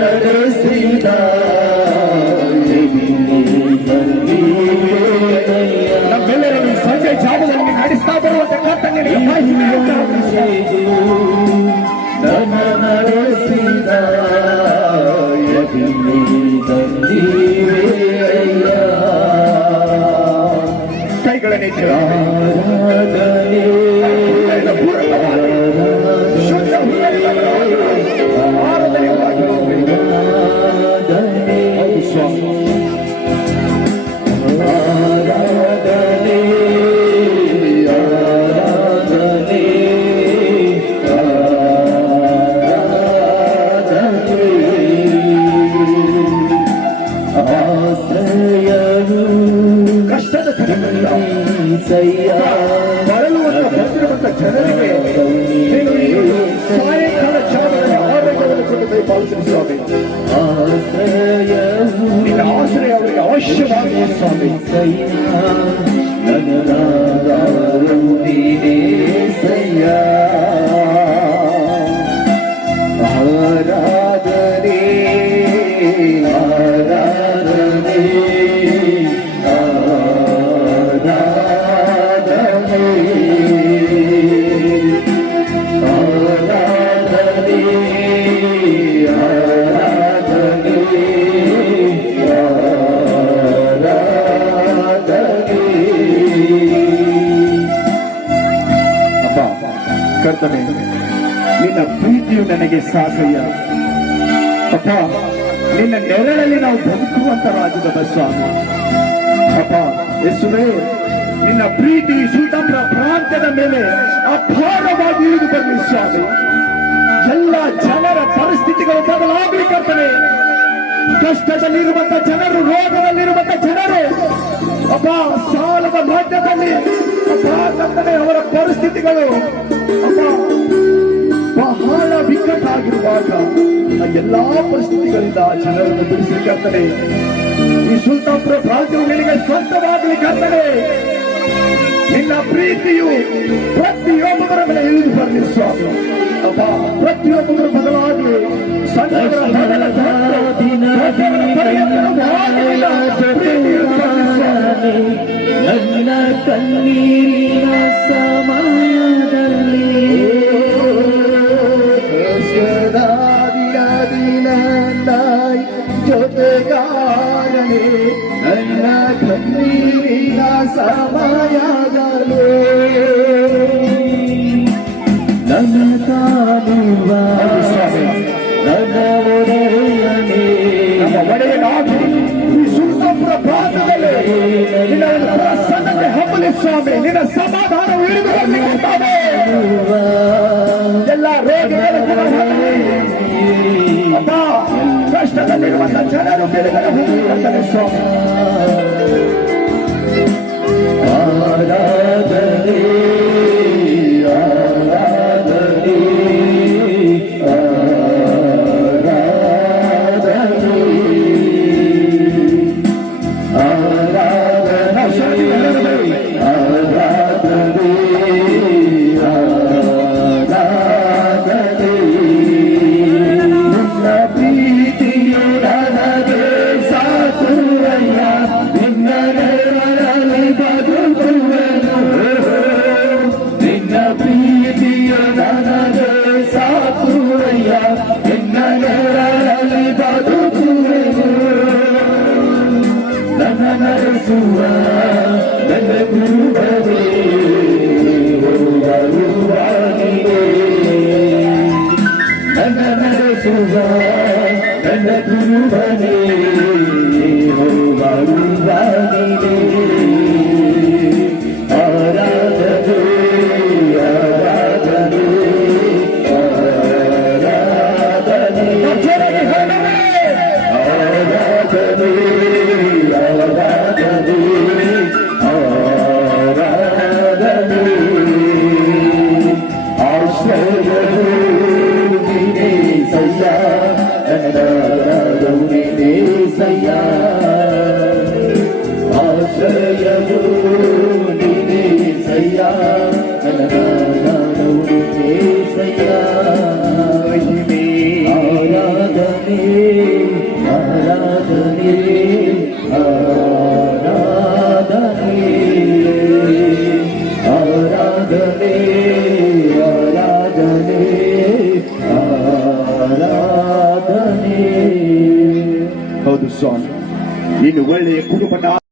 ನಡೆಸಿದ ನಮ್ಮೆಲ್ಲರನ್ನು ಸಂಜೆ ಜಾವದಲ್ಲಿ ನಡೆಸ್ತಾ ಬರುವಂತ ಕರ್ತನಿಗೆ ನನ್ನ ನಡೆಸಿದ ಕೈಗಳನ್ನೇ ಕಷ್ಟದ ಬರಲುವಂತ ಬಂದಿರುವಂತ ಜನರಿಗೆ ಸಾಯಂಕಾಲ ಜಾವದಲ್ಲಿ ಆರೋಗ್ಯವನ್ನು ಕೊಟ್ಟು ದಯಪಾಲಿಸಿದ ಸ್ವಾಮಿ. ನಿನ್ನ ಆಶ್ರಯ ಅವರಿಗೆ ಅವಶ್ಯವಾಗಿ ಸ್ವಾಮಿ. ಆರಾಧನೆ ಆರಾಧನೆ ಕರ್ತನೆ, ನಿನ್ನ ಪ್ರೀತಿಯು ನನಗೆ ಸಾಕಯ್ಯ. ಅಪ್ಪ, ನಿನ್ನ ನೆರಳಲ್ಲಿ ನಾವು ಬದುಕುವಂತರಾಗಿದ್ದ ಸ್ವಾಮಿ. ಅಪ್ಪ ಯೇಸುವೇ, ನಿನ್ನ ಪ್ರೀತಿ ಸುಲ್ತಾಪುರ ಪ್ರಾಂತ್ಯದ ಮೇಲೆ ಅಪಾರವಾಗಿ ಇಳಿದು ಬರಲಿ ಸ್ವಾಮಿ. ಎಲ್ಲ ಜನರ ಪರಿಸ್ಥಿತಿಗಳು ಬದಲಾಗಲಿ ಕರ್ತನೆ. ಕಷ್ಟದಲ್ಲಿರುವಂತ ಜನರು, ರೋಗದಲ್ಲಿರುವಂತ ಜನರು, ಅಪ್ಪ ಸಾಲದ ಮಧ್ಯದಲ್ಲಿ ಅಪ್ಪ ಕರ್ತನೆ, ಅವರ ಪರಿಸ್ಥಿತಿಗಳು ಅಪ್ಪ ಬಹಳ ಬಿಕ್ಕಟ್ಟಾಗಿರುವಾಗ ಎಲ್ಲಾ ಪರಿಸ್ಥಿತಿಗಳಿಂದ ಜನರನ್ನು ಬಿಡಿಸಿ ಕರ್ತನೆ. ಈ ಸುಲ್ತಾಪುರ ಪ್ರಾಂತ್ಯವು ನಿನಗೆ ಸ್ವಂತವಾಗಲಿ ಕರ್ತನೆ. ನಿನ್ನ ಪ್ರೀತಿಯು ಪ್ರತಿಯೊಬ್ಬರ ಮೇಲೆ ಇಳಿದು ಬರಲಿ ಸ್ವಾಮಿ. ಅಪ್ಪ ಪ್ರತಿಯೊಬ್ಬರು ಬದಲಾಗಲಿ. ನನ್ನ ಕಣ್ಣೀರಿನ ಸಮಯದಲ್ಲಿ ಕಷ್ಟದಾದಿಯಾದಿನಾಯಿ ಜೊತೆಗಾರನೆ ನನ್ನ ಕಣ್ಣೀರಿನ ಸಮಯದಲ್ಲಿ ನನ್ನ ಕಾಣುವ ನನ್ನ ಒಡೆಯನೇ ಸುಲ್ತಾಪುರ ಪ್ರಾಂತದಲ್ಲಿ ನಿನ್ನ ಪ್ರಸನ್ನತೆ ಹಬ್ಬಲಿ ಸ್ವಾಮಿ. ನಿನ್ನ ಸಮಾಧಾನ ಇಳಿದು ಬರಲಿಕ್ಕಾವೆ. ಎಲ್ಲ ರೋಗಿಗಳು ಅಪ್ಪ ಕಷ್ಟದಲ್ಲಿರುವಂತ ಜನರು ಬಿಡುಗಡೆ ಹೊಂದುತ್ತಾರೆ ಸ್ವಾಮಿ. ಆರಾಧನೆ ಆರಾಧನೆ ಆರಾಧನೆ ಇನ್ನು ಒಳ್ಳೆಯ ಕುಟುಂಬ